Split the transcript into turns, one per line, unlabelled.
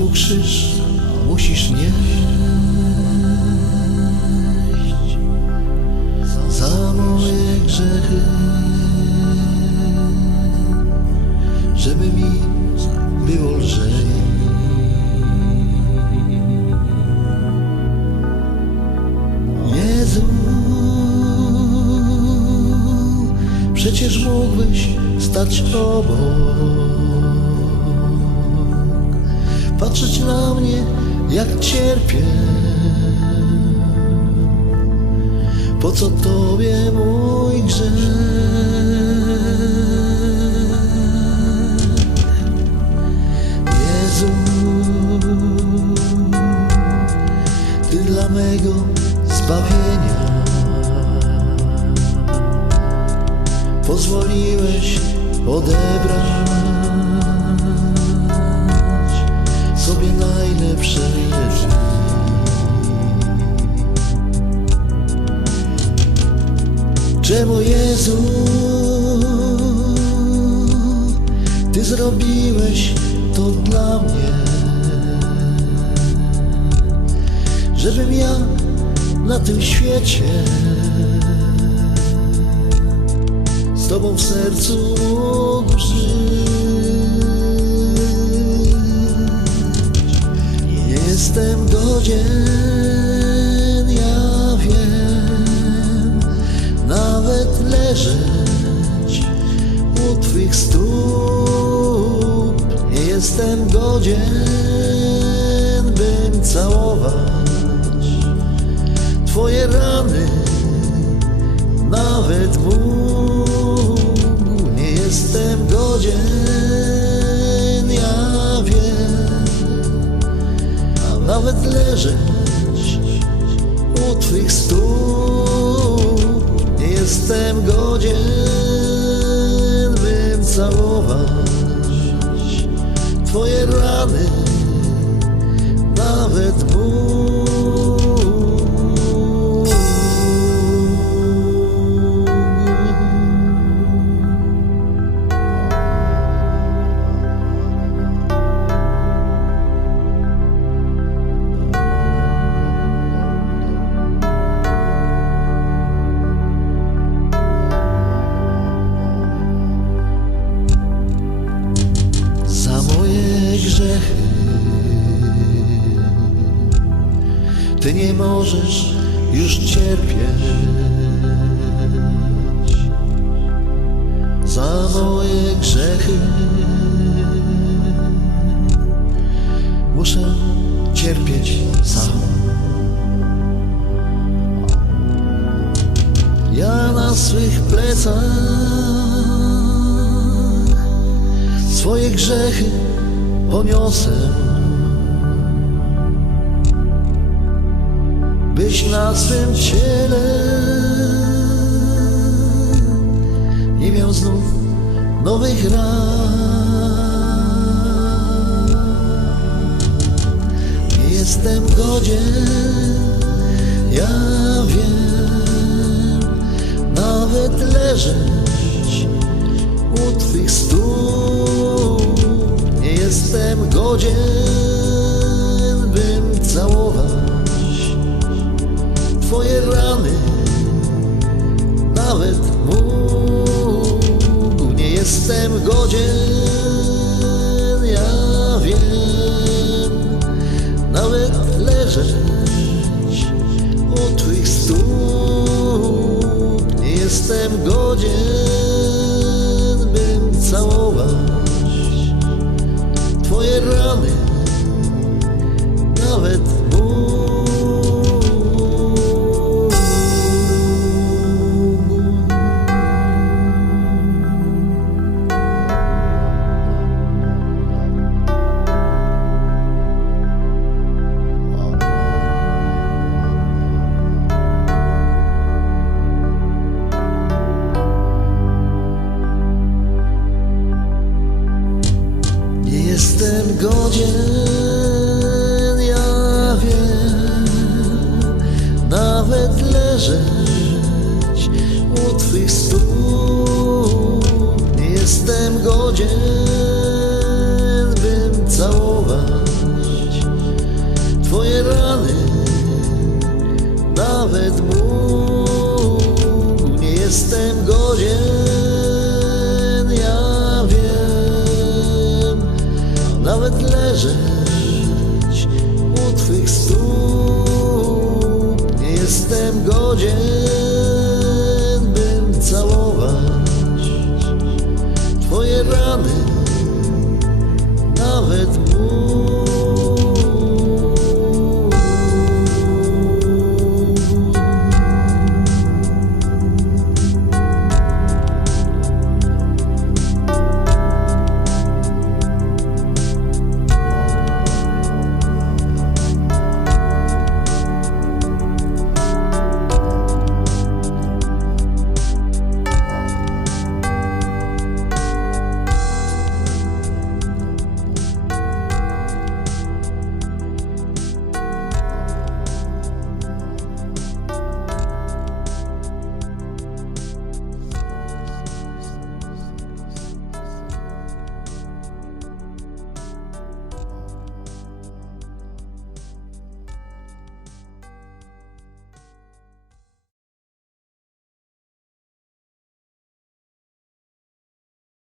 czemu krzyż musisz nieść za moje grzechy, żeby mi było lżej. Jezu, przecież mógłbyś stać obok, patrzeć na mnie, jak cierpię. Po co Tobie mój grzech? Jezu, Ty dla mego zbawienia pozwoliłeś odebrać najlepsze rzeczy. Czemu Jezu Ty zrobiłeś to dla mnie Żebym ja na tym świecie Z Tobą w sercu mógł żyć jestem godzien, nawet leżeć u Twych stóp. Nie jestem godzien, bym całować Twoje rany, nawet ból grzechy. Ty nie możesz już cierpieć za moje grzechy. Muszę cierpieć sam. Ja na swych plecach swoje grzechy poniosę. Byś na swym ciele nie miał znów nowych ran. Nie jestem godzien, ja wiem, nawet leżeć jestem godzien, bym całować Twoje rany. Nawet mógł Nie jestem godzien, ja wiem Nawet leżeć Twoje rany Nawet jestem godzien, ja wiem, nawet leżeć u Twych stóp. Jestem godzien. Jestem godzien, bym całować Twoje rany, nawet